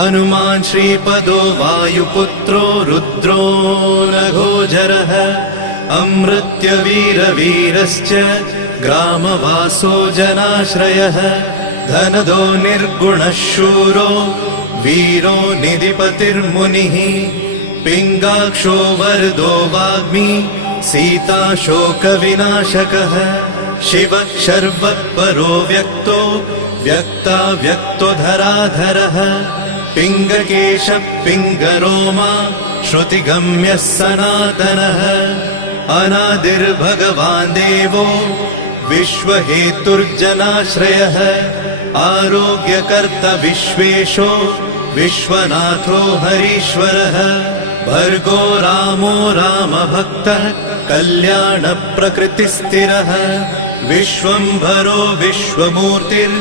हनुमान् श्रीपदो वायुपुत्रो रुद्रो नघोजरः अमृत्यवीरवीरश्च ग्रामवासो जनाश्रयः धनदो निर्गुणः शूरो वीरो निधिपतिर्मुनिः पिङ्गाक्षो वरदो वाग्मी सीता शोकविनाशकः शिवः शर्वः परो व्यक्तो व्यक्तो धराधरः पिङ्गकेशः पिङ्गरोमा श्रुतिगम्यः सनातनः अनादिर्भगवान् देवो विश्वहेतुर्जनाश्रयः आरोग्यकर्ता विश्वेशो विश्वनाथो हरीश्वरः भर्गो रामो रामभक्तः कल्याणप्रकृतिस्थिरः विश्वम्भरो विश्वमूर्तिर्